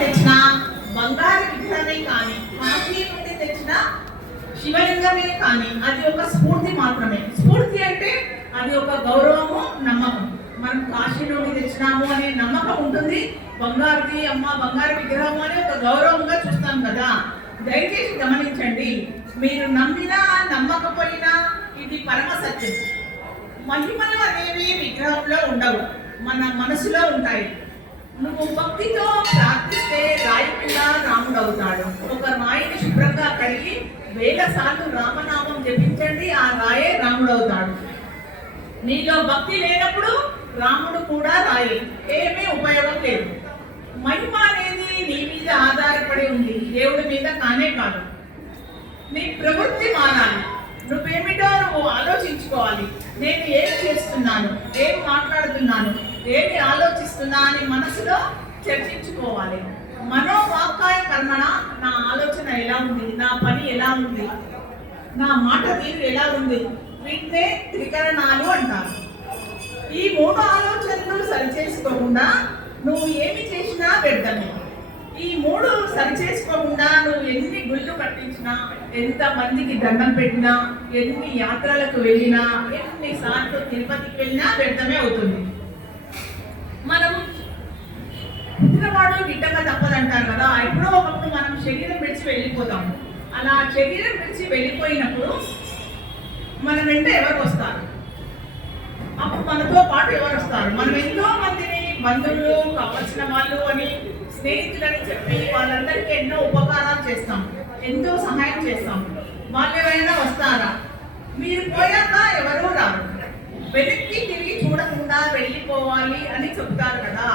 తెచ్చిన బంగారు విగ్రహమే కానీ, కాశీ నుండి తెచ్చిన శివలింగమే కానీ అది ఒక స్ఫూర్తి మాత్రమే. స్ఫూర్తి అంటే అది ఒక గౌరవము, నమ్మకం. మనం కాశీ నుండి తెచ్చినాము అనే నమ్మకం ఉంటుంది. బంగారుది అమ్మ బంగారు విగ్రహం అని ఒక గౌరవంగా చూస్తాం కదా. దయచేసి గమనించండి, మీరు నమ్మినా నమ్మకపోయినా ఇది పరమ సత్యం. మహిమలు అనేవి విగ్రహంలో ఉండవు, మన మనసులో ఉంటాయి. నువ్వు భక్తితో ప్రార్థిస్తే రాయి కూడా రాముడు అవుతాడు. ఒక రాయిని శుభ్రంగా కడిగి 1000 సార్లు రామనామం జపించండి, ఆ రాయే రాముడు అవుతాడు. నీలో భక్తి లేనప్పుడు రాముడు కూడా రాయి, ఏమీ ఉపయోగం లేదు. మహిమ అనేది నీ మీద ఆధారపడి ఉంది, దేవుడి మీద కానే కాదు. నీ ప్రవృత్తి మారాలి. నువ్వేమిటో నువ్వు ఆలోచించుకోవాలి. నేను ఏం చేస్తున్నాను, ఏం మాట్లాడుతున్నాను, ఏమి ఆలోచిస్తున్నా అని మనసులో చర్చించుకోవాలి. మనోవాక్కాయ కర్మణ, నా ఆలోచన ఎలా ఉంది, నా పని ఎలా ఉంది, నా మాట తీరు ఎలా ఉంది, వీటినే త్రికరణాలు అంటారు. ఈ 3 ఆలోచనలు సరిచేసుకోకుండా నువ్వు ఏమి చేసినా వ్యర్థమే. ఈ 3 సరిచేసుకోకుండా నువ్వు ఎన్ని గుళ్ళు కట్టించినా, ఎంత మందికి దండం పెట్టినా, ఎన్ని యాత్రలకు వెళ్ళినా, ఎన్నిసార్లు తిరుపతికి వెళ్ళినా వ్యర్థమే అవుతుంది. మనం పుట్టినవాడు గిట్టగా తప్పదంటారు కదా. ఎప్పుడో ఒకప్పుడు మనం శరీరం విడిచి వెళ్ళిపోతాము. అలా శరీరం విడిచి వెళ్ళిపోయినప్పుడు మన వెంట ఎవరు వస్తారు? అప్పుడు మనతో పాటు ఎవరు వస్తారు? మనం ఎంతో మందిని బంధువులు, కావలసిన వాళ్ళు అని, స్నేహితులని చెప్పి వాళ్ళందరికీ ఎన్నో ఉపకారాలు చేస్తాం, ఎంతో సహాయం చేస్తాం. వాళ్ళు ఎవరైనా వస్తారా? మీరు పోయాక ఎవరూ రారు. వెనక్కి తిరిగి చూడకుండా వెళ్ళిపోవాలి అని చెప్తారు కదా.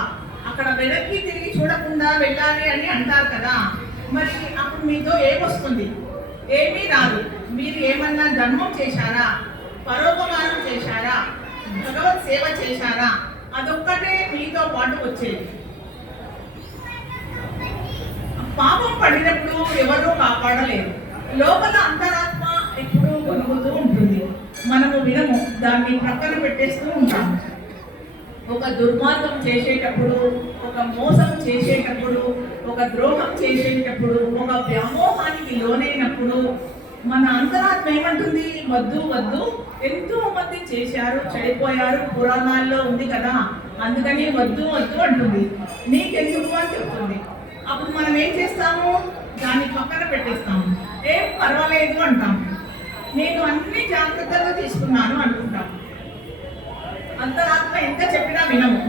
అక్కడ వెనక్కి తిరిగి చూడకుండా వెళ్ళాలి అని అంటారు కదా. మరి అప్పుడు మీతో ఏమొస్తుంది? ఏమీ రాదు. మీరు ఏమన్నా ధర్మం చేశారా, పరోపకారం చేశారా, భగవత్ సేవ చేశారా, అదొక్కటే మీతో పాటు వచ్చేది. పాపం పడినప్పుడు ఎవరూ కాపాడలేరు. లోపల అంతరాత్మ ఎప్పుడూ గొనుగుతూ ఉంటుంది. మనము వినము, దాన్ని ప్రక్కన పెట్టేస్తూ ఉంటాము. ఒక దుర్మార్గం చేసేటప్పుడు, ఒక మోసం చేసేటప్పుడు, ఒక ద్రోహం చేసేటప్పుడు, ఒక వ్యామోహానికి లోనైనప్పుడు మన అంతరాత్మ ఏమంటుంది? వద్దు వద్దు, ఎంతో మంది చేశారు, చెడిపోయారు, పురాణాల్లో ఉంది కదా, అందుకని వద్దు వద్దు అంటుంది. నీకెందుకు అని చెప్తుంది. అప్పుడు మనం ఏం చేస్తాము? దాన్ని పక్కన పెట్టేస్తాము. ఏం పర్వాలేదు అంటాము. నేను అన్ని జాగ్రత్తలు తీసుకున్నాను అనుకుంటాము. అంతరాత్మ ఎంత చెప్పినా వినము.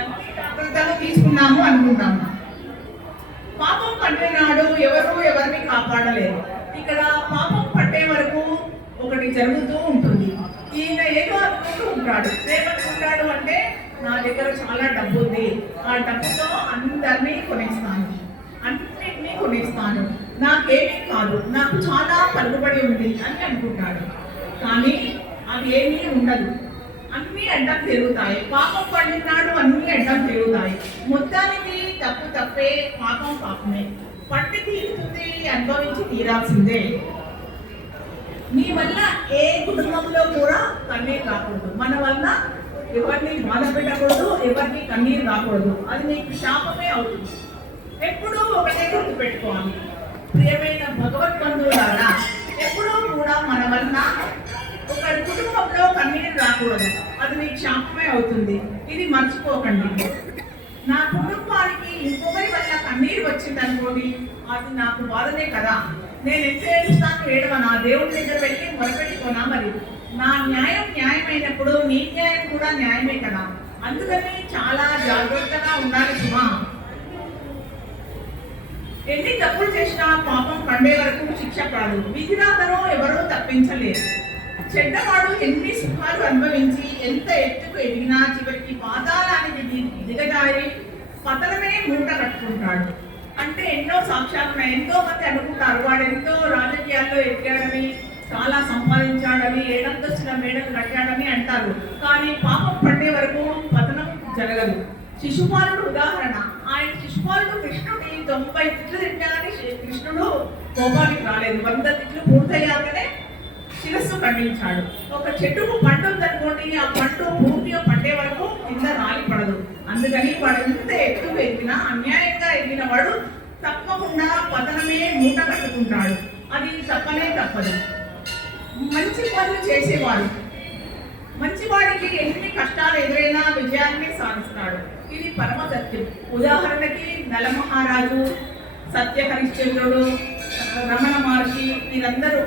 అన్ని జాగ్రత్తలు తీసుకున్నాము అనుకుంటాము. పాపం పట్టినాడు ఎవరు ఎవరిని కాపాడలేరు. ఇక్కడ పాపం పట్టే వరకు ఒకటి జరుగుతూ ఉంటుంది. ఈయన ఏదో అనుకుంటూ ఉంటాడు. ఏమనుకుంటాడు అంటే, నా దగ్గర చాలా డబ్బు ఉంది, ఆ డబ్బుతో అందరినీ కొనేస్తాను, అన్నిటినీ కొనేస్తాను, నాకేమీ కాదు, నాకు చాలా పలుకుబడి ఉంది అని అనుకుంటాడు. కానీ అది ఏమీ ఉండదు. అన్నీ అడ్డం తిరుగుతాయి. పాపం పండినాడు, అన్నీ అడ్డం తిరుగుతాయి. మొత్తానికి తప్పు తప్పే, పాపం పాపమే. పట్టి తీరుతుంది, అనుభవించి తీరాల్సిందే. మీ వల్ల ఏ కుటుంబంలో కూడా కన్నీరు రాకూడదు. మన వల్ల ఎవరిని బాధ పెట్టకూడదు, ఎవరిని కన్నీరు రాకూడదు. అది నీకు శాపమే అవుతుంది. ఎప్పుడూ ఒకటే గుర్తు పెట్టుకోవాలి, ప్రియమైన భగవత్ బంధువులారా, ఎప్పుడూ కూడా మన వల్ల ఒకరి కుటుంబంలో కన్నీరు రాకూడదు. అది నీకు శాపమే అవుతుంది. ఇది మర్చిపోకండి. నా కుటుంబానికి ఇంకొకరి వల్ల కన్నీరు వచ్చింది అనుకోండి, అది నాకు బాధనే కదా. నేను ఎంత ఏడుస్తాను, ఏడవనా? దేవుడి దగ్గర వెళ్ళి మొరపెట్టుకోనా? మరి నా న్యాయం న్యాయమైనప్పుడు నీ న్యాయం కూడా న్యాయమే కదా. అందుకని చాలా జాగ్రత్తగా ఉండాలి సుమా. ఎన్ని తప్పులు చేసినా పాపం పండే వరకు శిక్ష పడదు. విధిరాతను ఎవరూ తప్పించలేరు. చెడ్డవాడు ఎన్ని సుఖాలు అనుభవించి ఎంత ఎత్తుకు ఎదిగినా చివరికి పాతాళానికి దిగజారి పతనమే మూట కట్టుకుంటాడు. అంటే ఎన్నో సాక్ష్యాలు ఉన్నాయి. ఎంతో మంది అనుకుంటారు వాడు ఎంతో రాజకీయాల్లో ఎదిగాడని, చాలా సంపాదించాడని, ఏడంతస్తుల మేడలు కట్టాడని అంటారు. కానీ పాపం పడే వరకు పతనం జరగదు. శిశుపాలుడు ఉదాహరణ. ఆయన శిశుపాలుడు కృష్ణుడి 90 తిట్లు తిట్టాలని కృష్ణుడు కోపానికి రాలేదు. 100 తిట్లు పూర్తయ్యాకనే శిరస్సు ఖండించాడు. ఒక చెట్టుకు పండు ఉందనుకోండి, ఆ పండు పూర్తిగా పండే వరకు కింద రాలి పడదు. అందుకని వాడు ఎంత ఎత్తుకు ఎదిగినా, అన్యాయంగా ఎదిగిన కలిగిన వాడు తప్పకుండా పతనమే మూట కట్టుకుంటాడు. అది తప్పనే తప్పదు. మంచి పనులు చేసేవాడు, మంచివాడికి ఎన్ని కష్టాలు ఎదురైనా విజయాన్ని సాధిస్తాడు. ఇది పరమ సత్యం. ఉదాహరణకి నలమహారాజు, సత్య హరిశ్చంద్రుడు, రమణ మహర్షి వీరందరూ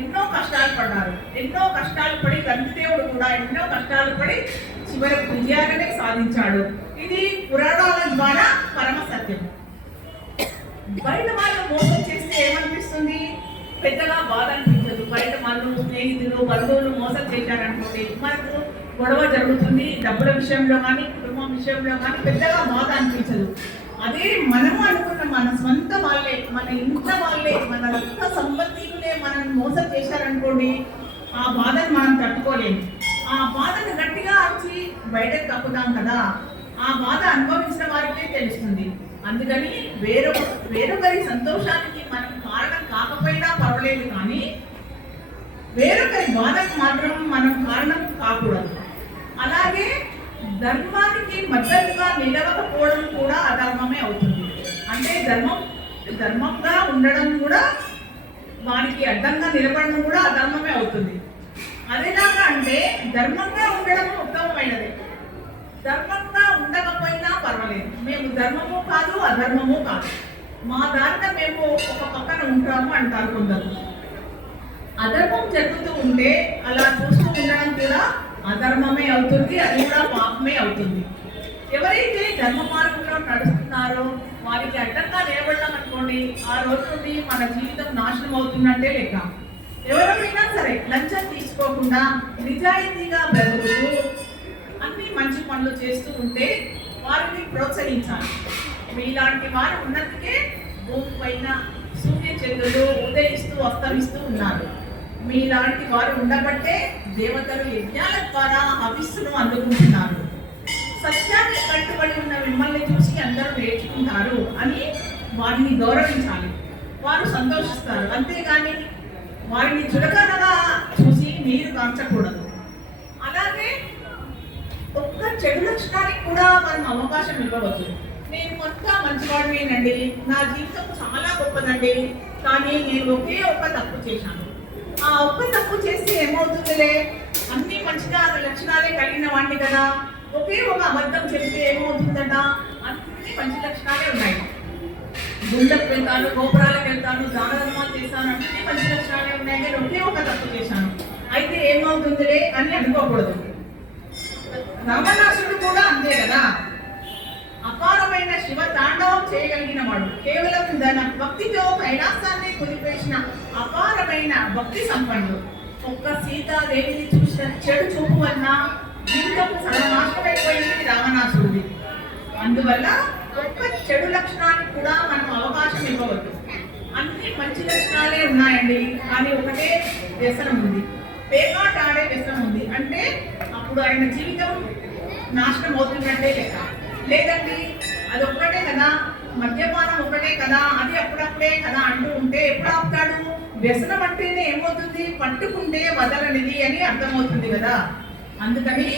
ఎన్నో కష్టాలు పడ్డారు. ఎన్నో కష్టాలు పడి రంతిదేవుడు కూడా ఎన్నో కష్టాలు పడి చివరికి విజయాన్ని సాధించాడు. ఇది పురాణాల ద్వారా పరమ సత్యం. బయట వాళ్ళు మోసం చేస్తే ఏమనిపిస్తుంది? పెద్దగా బాధ అనిపించదు. బయట వాళ్ళు స్నేహితులు, బంధువులు మోసం చేశారనుకోండి, మనకు గొడవ జరుగుతుంది. డబ్బుల విషయంలో కానీ కుటుంబం విషయంలో కానీ పెద్దగా బాధ అనిపించదు. అదే మనము అనుకున్న మన సొంత వాళ్ళే, మన ఇంట్లో వాళ్ళే, మన రక్త సంబంధికులే మనల్ని మోసం చేశారనుకోండి, ఆ బాధను మనం తట్టుకోలేము. ఆ బాధను గట్టిగా అరిచి బయటకు తప్పుతాం కదా, ఆ బాధ అనుభవించిన వారికే తెలుస్తుంది. అందుకని వేరొకరి సంతోషానికి మనం కారణం కాకపోయినా పర్వాలేదు, కానీ వేరొకరి బాధకు మాత్రం మనం కారణం కాకూడదు. అలాగే ధర్మానికి మద్దతుగా నిలవకపోవడం కూడా అధర్మమే అవుతుంది. అంటే ధర్మంగా ఉండడం కూడా, వారికి అడ్డంగా నిలబడడం కూడా అధర్మమే అవుతుంది. అదేలాగా అంటే ధర్మంగా ఉండడం ఉత్తమమైనది. ధర్మంగా ఉండకపోయినా పర్వాలేదు, మేము ధర్మము కాదు అధర్మము కాదు, మా దారిన మేము ఒక పక్కన ఉంటాము అంటారు కొందరు. అధర్మం జరుగుతూ ఉంటే అలా చూస్తూ ఉండడం కూడా అధర్మమే అవుతుంది, అది కూడా పాపమే అవుతుంది. ఎవరైతే ధర్మ మార్గంలో నడుస్తున్నారో వారికి అడ్డంగా నిలబడడం అనుకోండి, ఆ రోజు నుండి మన జీవితం నాశనం అవుతున్నట్టే లెక్క. ఎవరైనా సరే లంచం తీసుకోకుండా నిజాయితీగా బ్రతుకుతూ అన్ని మంచి పనులు చేస్తూ ఉంటే వారిని ప్రోత్సహించాలి. మీలాంటి వారు ఉన్నందుకే భూమి పైన సూర్యచంద్రులు ఉదయిస్తూ అస్తమిస్తూ ఉన్నారు. మీలాంటి వారు ఉండబట్టే దేవతలు యజ్ఞాల ద్వారా హవిస్సును అందుకుంటున్నారు. సత్యాన్ని కట్టుబడి ఉన్న మిమ్మల్ని చూసి అందరూ నేర్చుకుంటారు అని వారిని గౌరవించాలి. వారు సంతోషిస్తారు. అంతేగాని వారిని చులకనగా చూసి మీరు కాంచకూడదు. అలాగే ఒక్క చెడు లక్షణానికి కూడా మనం అవకాశం ఇవ్వవద్దు. నేను కొంత మంచివాడినేనండి, నా జీవితం చాలా గొప్పదండి, కానీ నేను ఒకే ఒక్క తప్పు చేశాను. ఆ ఒక్క తప్పు చేస్తే ఏమవుతుందిలే, అన్ని మంచిగా లక్షణాలే కలిగిన వాడిని కదా, ఒకే ఒక అబద్ధం చెప్తే ఏమవుతుందట, అన్ని మంచి లక్షణాలే ఉన్నాయి. గుండెకు వెళ్తాను, గోపురాలకు వెళ్తాను, దాన ధర్మాలు చేస్తాను, అన్ని మంచి లక్షణాలే ఉన్నాయి, కానీ ఒకే ఒక తప్పు చేశాను, అయితే ఏమవుతుందిలే అని అనుకోకూడదు. రావణాసుడు కూడా అంతే కదా, అపారమైన శివ తాండవం చేయగలిగిన వాడు, కేవలం తన భక్తితో కైలాసాన్ని కుదిపేసిన అపారమైన భక్తి సంపన్నుడు. ఒక్క సీతాదేవిని చూసిన చెడు చూపు వల్ల జీవితం సర్వనాశనమైపోయింది రావణాసుడిది. అందువల్ల ఒక్క చెడు లక్షణానికి కూడా మనం అవకాశం ఇవ్వవద్దు. అన్ని మంచి లక్షణాలే ఉన్నాయండి, కానీ ఒకటే వ్యసనం ఉంది, పేకాట ఆడే వ్యసనం ఉంది. అంటే అప్పుడు ఆయన జీవితం నాశనం అవుతున్నట్టే లెక్క. లేదండి అది ఒక్కటే కదా, మద్యపానం ఒక్కటే కదా, అది అప్పుడప్పుడే కదా అంటూ ఉంటే ఎప్పుడు ఆపుతాడు? వ్యసనం అంటేనే ఏమవుతుంది, పట్టుకుంటే వదలనిది అని అర్థమవుతుంది కదా. అందుకని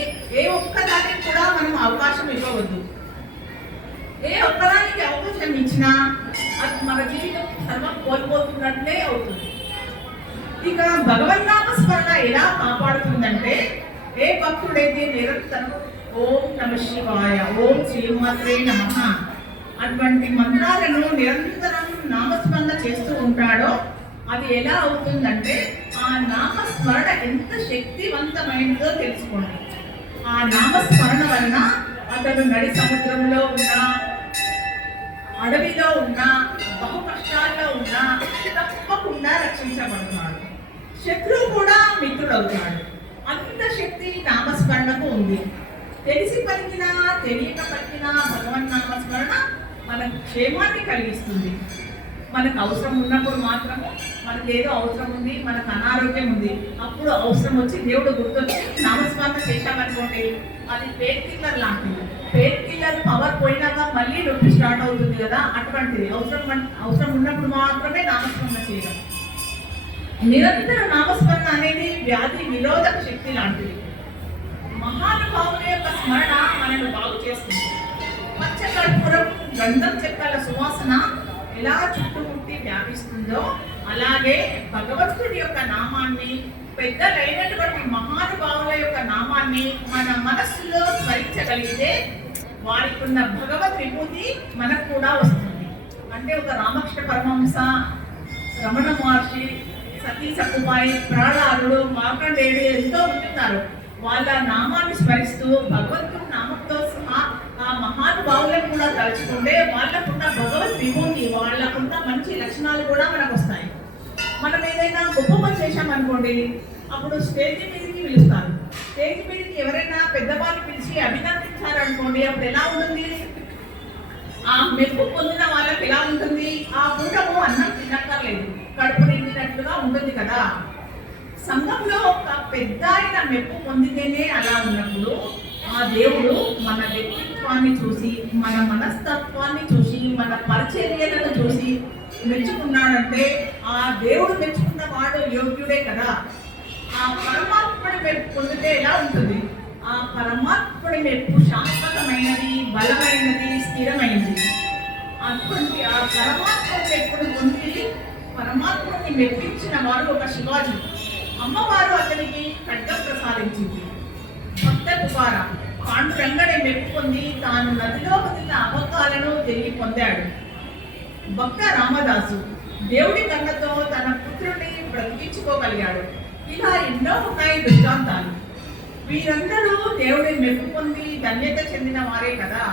ఏ ఒక్కదానికి కూడా మనం అవకాశం ఇవ్వవద్దు. ఏ ఒక్కదానికి అవకాశం ఇచ్చినా అది మన జీవితం సర్వం కోల్పోతున్నట్లే అవుతుంది. ఇక భగవన్నామ స్మరణ ఎలా కాపాడుతుందంటే, ఏ భక్తుడైతే నిరంతరం ఓం నమ శివాయ, ఓం శ్రీమాత్రే నమః అటువంటి మంత్రాలను నిరంతరం నామస్మరణ చేస్తూ ఉంటాడో అది ఎలా అవుతుందంటే, ఆ నామస్మరణ ఎంత శక్తివంతమైనదో తెలుసుకోండి. ఆ నామస్మరణ వలన అతడు నడి సముద్రంలో ఉన్నా, అడవిలో ఉన్నా, బహు కష్టాల్లో ఉన్నా తప్పకుండా రక్షించబడతాడు. శత్రువు కూడా మిత్రుడవుతాడు. అంత శక్తి నామస్మరణకు ఉంది. తెలిసి పలికినా తెలియక పలికినా భగవన్నామస్మరణ మనకు క్షేమాన్ని కలిగిస్తుంది. మనకు అవసరం ఉన్నప్పుడు మాత్రము, మనకు ఏదో అవసరం ఉంది, మనకు అనారోగ్యం ఉంది, అప్పుడు అవసరం వచ్చి దేవుడు గుర్తొచ్చి నామస్మరణ చేశామనుకోండి, అది పెయిన్ కిల్లర్ లాంటిది. పెయిన్ కిల్లర్ పవర్ పోయినాక మళ్ళీ నొప్పి స్టార్ట్ అవుతుంది కదా, అటువంటిది. అవసరం ఉన్నప్పుడు మాత్రమే నామస్మరణ చేయడం. నిరంతర నామస్మరణ అనేది వ్యాధి నిరోధక శక్తి లాంటిది. మహానుభావుల యొక్క స్మరణ మనను బాగు చేస్తుంది. పచ్చకర్పూరం, గంధం చెక్కల సువాసన సువాసన ఎలా చుట్టుముట్టి వ్యాపిస్తుందో అలాగే భగవంతుడి యొక్క నామాన్ని, పెద్దలైనటువంటి మహానుభావుల యొక్క నామాన్ని మన మనస్సులో స్మరించగలిగితే వారికి ఉన్న భగవద్ విభూతి మనకు కూడా వస్తుంది. అంటే ఒక రామకృష్ణ పరమహంస, రమణ మహర్షి, సతీ సక్కుబాయి, ప్రహ్లాదుడు, మార్కండేయుడు ఎంతో ఉంటున్నారు. వాళ్ళ నామాన్ని స్మరిస్తూ భగవంతుడి నామంతో సహా ఆ మహానుభావులను కూడా తలుచుకుంటే వాళ్ళకున్న భగవద్ విభూతి, వాళ్ళకున్న మంచి లక్షణాలు కూడా మనకు వస్తాయి. మనం ఏదైనా గొప్ప పని చేశామనుకోండి, అప్పుడు స్టేజ్ మీదకి పిలుస్తారు. స్టేజ్ మీదకి ఎవరైనా పెద్దవాళ్ళు పిలిచి అభినందించారనుకోండి, అప్పుడు ఎలా ఉంటుంది? ఆ మెప్పు పొందిన వాళ్ళకి ఎలా ఉంటుంది? ఆ పూటము అన్నం తినక్కర్లేదు, కడుపు నిండినట్లుగా ఉంటుంది కదా. సంఘంలో ఒక పెద్ద ఆయన మెప్పు పొందితేనే అలా ఉన్నప్పుడు ఆ దేవుడు మన వ్యక్తిత్వాన్ని చూసి, మన మనస్తత్వాన్ని చూసి, మన పరిచర్యలను చూసి మెచ్చుకున్నాడంటే ఆ దేవుడు మెచ్చుకున్న వాడు యోగ్యుడే కదా. ఆ పరమాత్ముడి మెప్పు పొందితే ఎలా ఉంటుంది? ఆ పరమాత్ముడి మెప్పు శాశ్వతమైనది, బలమైనది, స్థిరమైనది. అటువంటి ఆ పరమాత్ముడి మెప్పును పొంది పరమాత్ముడిని మెప్పించిన వాడు ఒక శివాజీ. అమ్మవారు అతనికి ఖడ్గం ప్రసాదించింది. భక్త కుమార పాండురంగడి మెప్పు పొంది తాను నదిలో వదిలిన అబద్ధాలను తిరిగి పొందాడు. భక్త రామదాసు దేవుడి కన్నతో తన పుత్రుడిని బ్రతికించుకోగలిగాడు. ఇలా ఎన్నో ఉన్నాయి దృష్టాంతాలు. వీరందరూ దేవుడి మెప్పు పొంది ధన్యత చెందిన వారే కదా.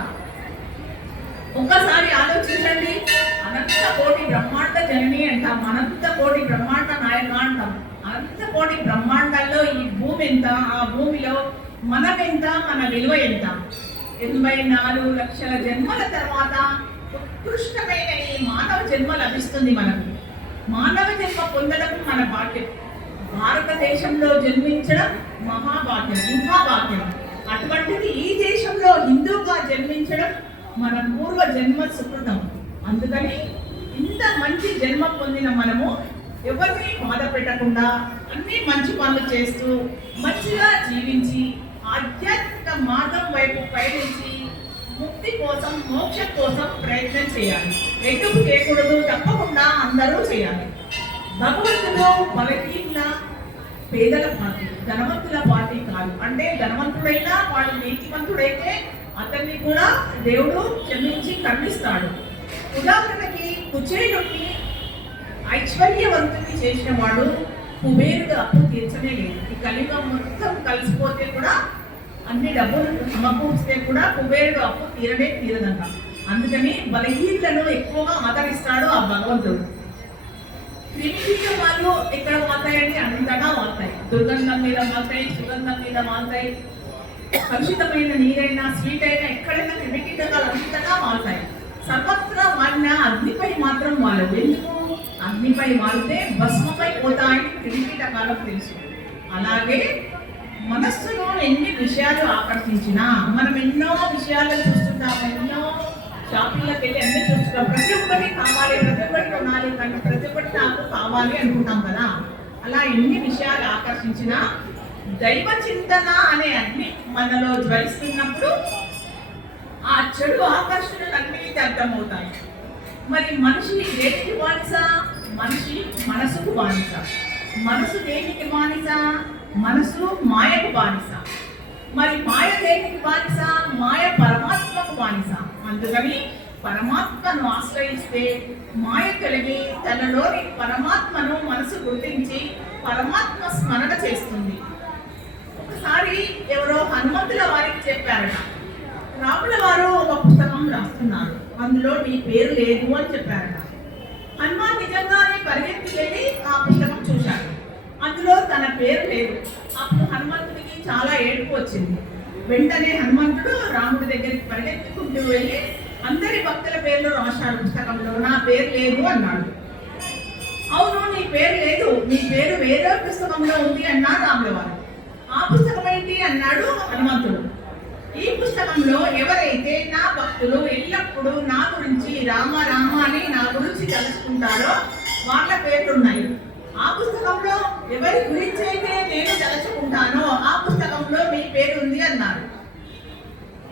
ఒక్కసారి ఆలోచించండి, అనంత కోటి బ్రహ్మాండ జనని అంటాం, అనంత కోటి బ్రహ్మాండ నాయక అంటాం. అనంత కోటి బ్రహ్మాండాల్లో ఈ భూమి ఎంత, ఆ భూమిలో మనం ఎంత, మన విలువ ఎంత? 84 లక్షల జన్మల తర్వాత ఉత్కృష్టమైన ఈ మానవ జన్మ లభిస్తుంది మనకు. మానవ జన్మ పొందడం మన భాగ్యం. భారతదేశంలో జన్మించడం మహాభాగ్యం, మహాభాగ్యం. అటువంటిది ఈ దేశంలో హిందూగా జన్మించడం మన పూర్వ జన్మ సుకృతం. అందుకని ఇంత మంచి జన్మ పొందిన మనము ఎవరిని బాధ పెట్టకుండా అన్ని మంచి పనులు చేస్తూ మంచిగా జీవించి ఆధ్యాత్మిక మార్గం వైపు పయనించి ముక్తి కోసం, మోక్షం కోసం ప్రయత్నం చేయాలి. ఎటుకు చేయకూడదు, తప్పకుండా అందరూ చేయాలి. భగవంతుడు బలహీన పేదల పార్టీ, ధనవంతుల పార్టీ కాదు. అంటే ధనవంతుడైనా వాడు నీతివంతుడైతే అతన్ని కూడా దేవుడు క్షమించి ఖండిస్తాడు. ఉదాహరణకి కుచేలుడిని ఐశ్వర్యవంతుని చేసిన వాడు కుబేరుడు అప్పు తీర్చనే లేదు. ఈ కలియుగం మొత్తం కలిసిపోతే కూడా, అన్ని డబ్బులు సమకూర్చితే కూడా కుబేరుడు అప్పు తీరదంట. అందుకని బలహీనలను ఎక్కువగా ఆదరిస్తాడు ఆ భగవంతుడు. క్రిమికీట వాళ్ళు ఎక్కడ వాళ్తాయండి? అంతగా వాళ్తాయి. దుర్గంధం మీద వాళ్తాయి, సుగంధం మీద వాళ్తాయి. కలుషితమైన నీరైనా, స్వీట్ అయినా, ఎక్కడైనా క్రిమికీటకాలు అంతగా వాళ్తాయి. సర్వత్రా వాడిన అగ్నిపై మాత్రం వాళ్ళదు. ఎందుకు? అగ్నిపై వాళ్తే భస్మపై పోతాయని క్రిమికీటకాలకు తెలుసు. అలాగే మనస్సులో ఎన్ని విషయాలు ఆకర్షించినా, మనం ఎన్నో విషయాలను చూస్తుంటాం, ఎన్నో షాపింగ్లకు వెళ్ళి అన్నీ చూస్తున్నాం. ప్రతి ఒక్కటి కావాలి, ప్రతి ఒక్కటి కొనాలి, కానీ ప్రతి ఒక్కటి నాకు కావాలి అనుకుంటాం కదా. అలా ఎన్ని విషయాలు ఆకర్షించినా దైవ చింతన అనే అగ్ని మనలో జ్వలిస్తున్నప్పుడు ఆ చెడు ఆకర్షణలు అన్నిటికీ అర్థమవుతాయి. మరి మనిషి దేనికి బానిస? మనిషి మనసుకు బానిస. మనసు దేనికి బానిస? మనసు మాయకు బానిస. మరి మాయ దేనికి బానిస? మాయ పరమాత్మకు బానిస. అందుకని పరమాత్మను ఆశ్రయిస్తే మాయ కలిగి తనలోని పరమాత్మను మనసు గుర్తించి పరమాత్మ స్మరణ చేస్తుంది. ఒకసారి ఎవరో హనుమంతుల వారికి చెప్పారట, రాముల వారు ఒక పుస్తకం రాస్తున్నారు, అందులో నీ పేరు లేదు అని చెప్పారట. హనుమాన్ నిజంగానే పరిగెత్తి వెళ్ళి ఆ పుస్తకం చూశాడు. అందులో తన పేరు లేదు. అప్పుడు హనుమంతుడికి చాలా ఏడుపు వచ్చింది. వెంటనే హనుమంతుడు రాముడి దగ్గరికి పరిగెత్తుకుంటూ వెళ్ళి అందరి భక్తుల పేర్లు రాశాడు పుస్తకంలో, నా పేరు లేదు అన్నాడు. అవును, నీ పేరు లేదు, నీ పేరు వేరే పుస్తకంలో ఉంది అన్నాడు రాముల వారు. ఆ పుస్తకం ఏంటి అన్నాడు హనుమంతుడు. ఈ పుస్తకంలో ఎవరైతే నా భక్తులు ఎల్లప్పుడూ నా గురించి రామ రామ అని నా గురించి తలుచుకుంటారో వాళ్ళ పేర్లున్నాయి. ఆ పుస్తకంలో ఎవరి గురించి అయితే నేను తలుచుకుంటానో ఆ పుస్తకంలో మీ పేరు ఉంది అన్నాడు.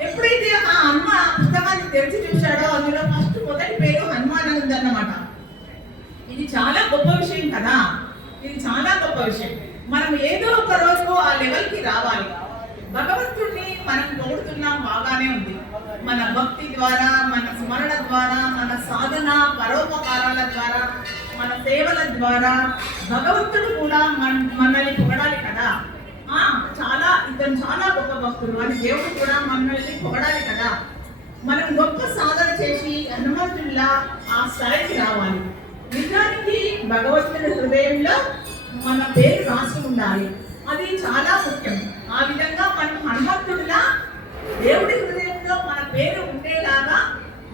ఎప్పుడైతే ఆ అమ్మ పుస్తకాన్ని తెరిచి చూశాడో అందులో మొదటి పేరు హనుమ చాలా గొప్ప విషయం కదా. ఇది చాలా గొప్ప విషయం. మనం ఏదో ఒక రోజు ఆ లెవెల్కి రావాలి. భగవంతుడిని మనం పొగుడుతున్నాం, బాగానే ఉంది. మన భక్తి ద్వారా, మన స్మరణ ద్వారా, మన సాధన పరోపకారాల ద్వారా, మన సేవల ద్వారా భగవంతుడు కూడా మనల్ని పొగడాలి కదా. ఇతను చాలా గొప్ప భక్తుడు అని దేవుడు కూడా మనల్ని పొగడాలి కదా. మనం గొప్ప సాధన చేసి హనుమంతుల్లా ఆ స్థాయికి రావాలి. నిజానికి భగవంతుడి హృదయంలో మన పేరు రాసి ఉండాలి. అది చాలా ముఖ్యం. ఆ విధంగా మనం హనుమంతుడిలా దేవుడి హృదయంలో మన పేరు ఉండేలాగా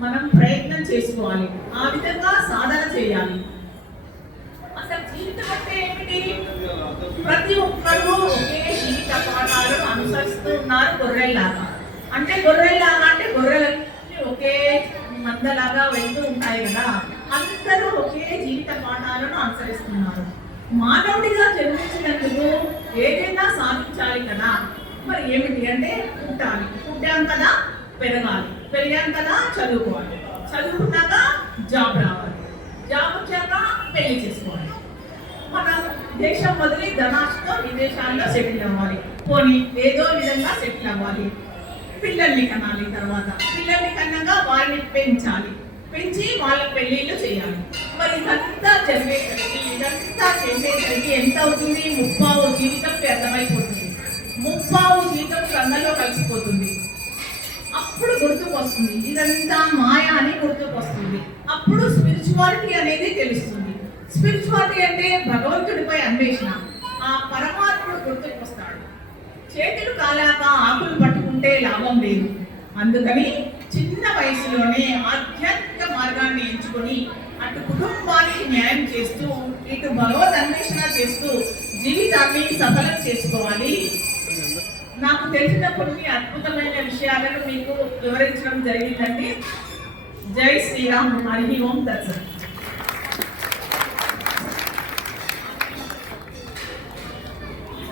మనం ప్రయత్నం చేసుకోవాలి. ఆ విధంగా సాధన చేయాలి. అసలు జీవితం అంటే ఏమిటి? ప్రతి ఒక్కరూ ఒకే జీవిత పాఠాలను అనుసరిస్తూ ఉన్నారు. గొర్రెల్లాగా అంటే గొర్రెలకి ఒకే మందలాగా వెళ్తూ ఉంటాయి కదా. అందరూ ఒకే జీవిత పాఠాలను అనుసరిస్తున్నారు. మానవుడిగా జన్మించినందుకు ఏదైనా సాధించాలి కదా. మరి ఏమిటి అంటే పుట్టాలి. పుట్టాం కదా పెరగాలి. పెరిగాం కదా చదువుకోవాలి. చదువుకున్నాక జాబ్ రావాలి. జాబ్ వచ్చాక పెళ్లి చేసుకోవాలి. మనం దేశం వదిలి ధనాశతో విదేశాల్లో సెటిల్ అవ్వాలి. పోనీ ఏదో విధంగా సెటిల్ అవ్వాలి. పిల్లల్ని కనాలి. తర్వాత పిల్లల్ని కన్నాక వారిని పెంచాలి. పెంచి వాళ్ళ పెళ్లిళ్ళు చేయాలి. మరి ఇదంతా చేసేసరికి ఎంత అవుతుంది? 30 జీవితం వ్యర్థమైపోతుంది. 30 జీవితం రంగంలో కలిసిపోతుంది. అప్పుడు గుర్తుకు వస్తుంది, ఇదంతా మాయ అని గుర్తుకు వస్తుంది. అప్పుడు స్పిరిచువాలిటీ అనేది తెలుస్తుంది. స్పిరిచువాలిటీ అంటే భగవంతుడిపై అన్వేషణ. ఆ పరమాత్ముడు గుర్తుకు వస్తాడు. చేతులు కాలాక ఆకులు పట్టుకుంటే లాభం లేదు. అందుకని చిన్న వయసులోనే ఆధ్యాత్మిక మార్గాన్ని ఎంచుకొని అటు కుటుంబానికి న్యాయం చేస్తూ ఇటు భగవద్ అన్వేషణ చేస్తూ జీవితాన్ని సఫలం చేసుకోవాలి. నాకు తెలిసిన కొన్ని అద్భుతమైన విషయాలను మీకు వివరించడం జరిగిందండి. జై శ్రీరామ్. హరి ఓం దర్శనం.